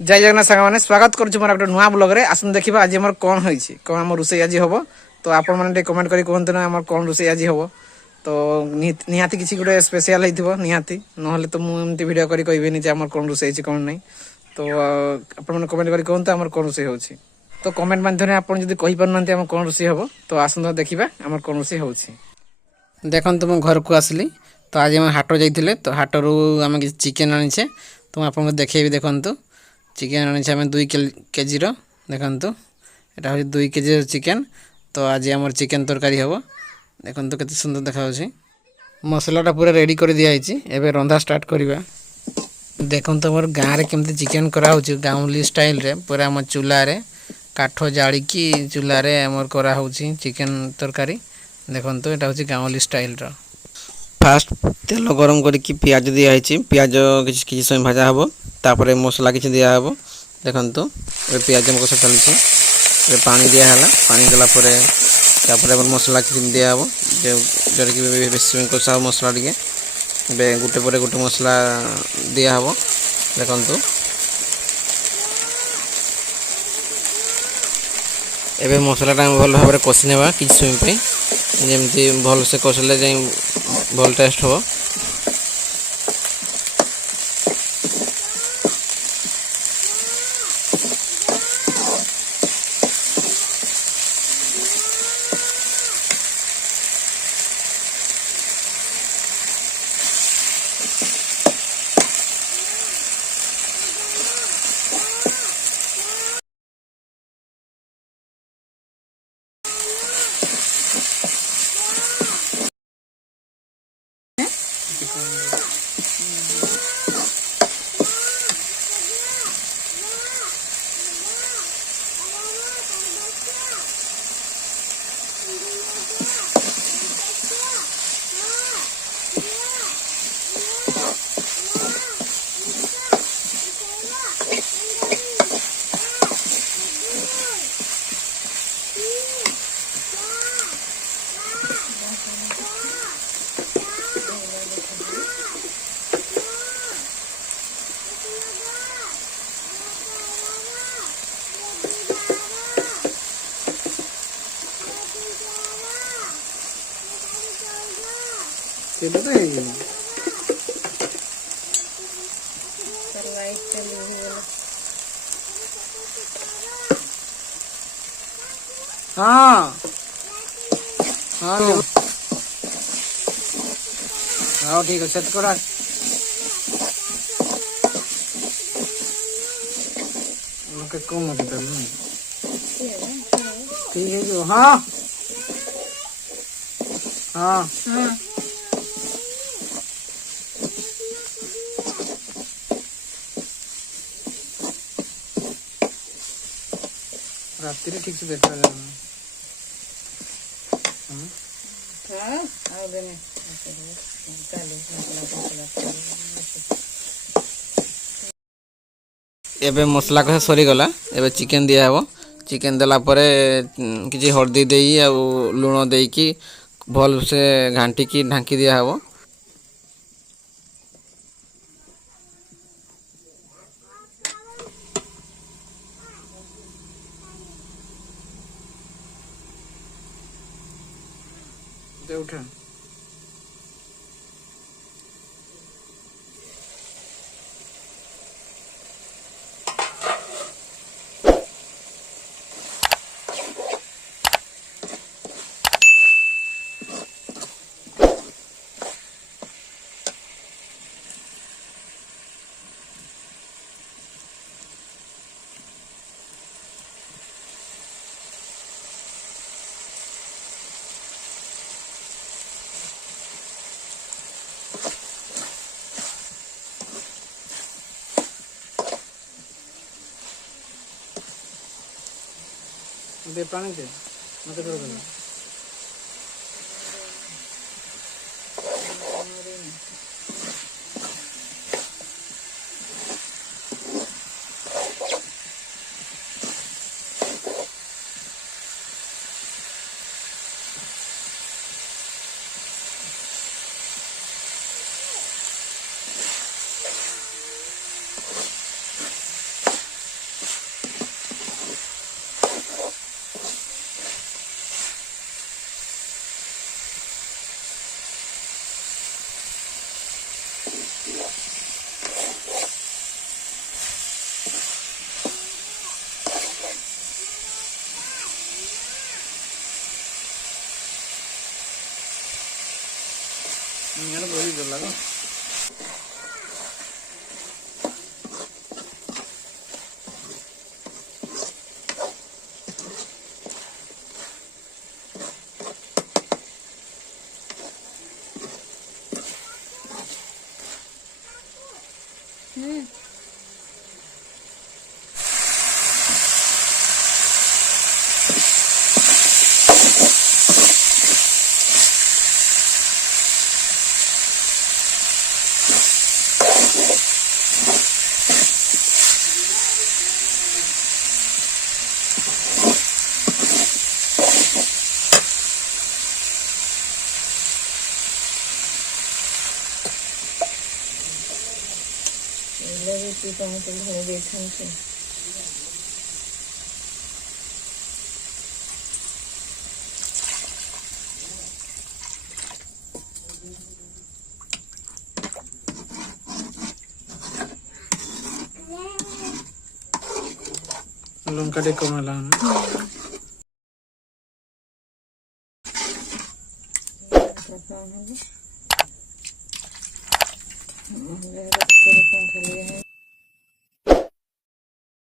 जय जगन्नाथ सागर स्वागत करुँ मोर गोटे नुआ ब्लॉग रे आसन देखा आज आम कौन होती कौन आम रोषे आज हम तो आपण मैंने कमेंट कर कहते ना आम कौन रोषे आज हम तो निहाती किसी गोटे स्पेशल हो निहाती ना तो मुझे भिडियो कर कहबेनि आम कौन रोषे कौन नहीं तो आपने कमेंट कर कहते आम कौन रोषे हो तो कमेंट माध्यम आप पारना आम कौन रोषे हम तो आसत देखा आम कौन रोषे हो देखो तुम घर को आसली तो आज आम हाट जाइए तो हाटर आम कि चिकेन आनीचे तो आपको देखेबी देखु चिकेन आनी आम 2 केजी देखु यहाँ हूँ 2 केजी चिकेन तो आज आम चिकेन तरकारी हम देखो केते सुंदर देखा मसलाटा पूरा रेडी कर दिखाई एवं रंधा स्टार्ट करवा देखो मोर गाँव में केमती चिकेन कराऊँ गाँवली स्टाइल रे पूरा आम चूल्हे काठ जाड़ी की चूल्हे आमर कराऊँ चिकेन तरकारी देखो यहाँ हूँ गाँवली स्टाइल फास्ट तेल गरम करके पियाज दिखाई पियाज किसी समय भाजा हम तापर मसला किसी दिहब देखु पियाज कषा चलती पानी दिहला पानी देलापर मसला किसी दिहब जोटा कि बेस कषा मसला टे गोटे पर गोटे मसला दिहब देखु एवं मसलाटा भल भाव में कषि नेबा किसी समय जमती भल से कषिले जाए भल टेस्ट हो हाँ हाँ हाँ ठीक है सेट करा कम ठीक है जो हाँ हाँ रात्रि ठीक से देखा जाना एबे मसला कषा सरीगला एबे चिकेन दिहब चिकेन देला परे किसी हल्दी दे लुण देकी भल से घांटिकी ढांकी दिहब उठा दे पानी दे मत कर दे জল লাগো টমেটো ধরে দিয়েছি লঙ্কা দিয়ে কমালাম